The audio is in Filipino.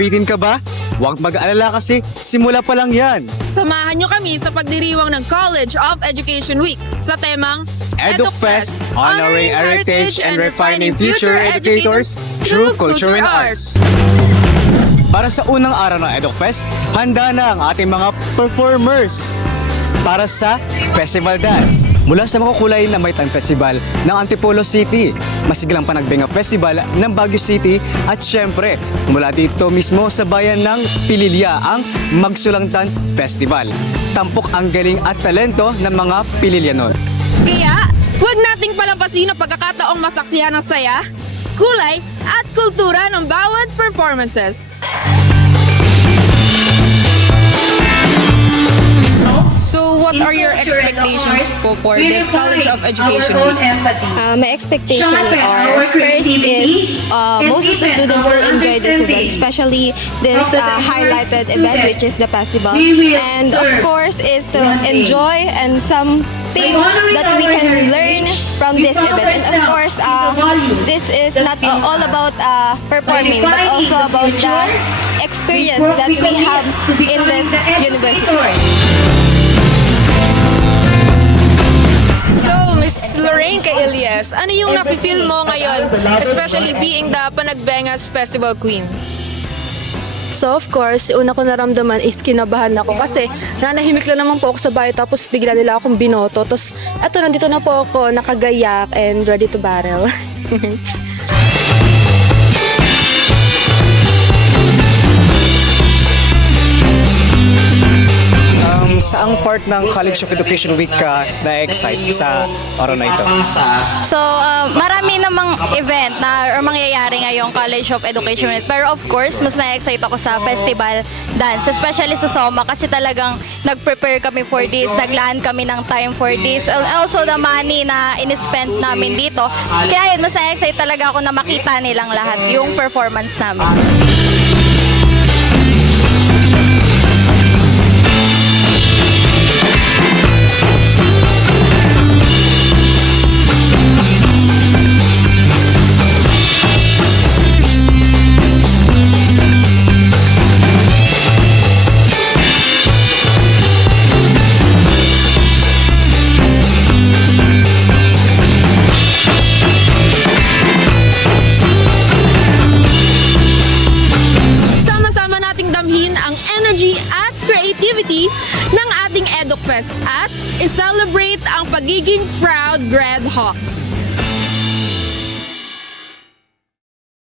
Nabitin ka ba? Huwag mag-alala kasi simula pa lang yan. Samahan nyo kami sa pagdiriwang ng College of Education Week sa temang EduFest, honoring heritage and refining future educators through culture and arts. Para sa unang araw ng EduFest, handa na ang ating mga performers para sa Festival Dance. Mula sa makukulay na Maitan Festival ng Antipolo City, masiglang Panagbenga Festival ng Baguio City at syempre mula dito mismo sa bayan ng Pililya ang Magsulangtan Festival. Tampok ang galing at talento ng mga Pililyanon. Kaya, huwag nating palampasin ang pagkakataong masaksihan ng saya, kulay at kultura ng bawat performances. So, what are your expectations for this College of Education Week? My expectation are, first is most of the students will enjoy this event, especially this highlighted event, which is the festival. And of course is to enjoy and something that we can learn from this event. And of course, this is not all about performing, but also about the experience that we have in this university. So, Miss Lorraine Cailias, ano yung nafe-feel mo ngayon, especially being the Panagbengas Festival Queen? So of course, una ko naramdaman is kinabahan ako kasi nanahimik lang naman po ako sa bahay tapos bigla nila akong binoto. Tapos eto, nandito na po ako, nakagayak and ready to battle. Saang part ng College of Education Week ka na-excite sa araw na ito? So, marami namang event na or mangyayari ngayong College of Education Week. Pero of course, mas na-excite ako sa festival dance, especially sa SOMA kasi talagang nag-prepare kami for this, naglaan kami ng time for this. And also the money na in-spend namin dito. Kaya yun, mas na-excite talaga ako na makita nilang lahat yung performance namin. Sama-sama nating damhin ang energy at creativity ng ating EduFest at i-celebrate ang pagiging proud Red Hawks.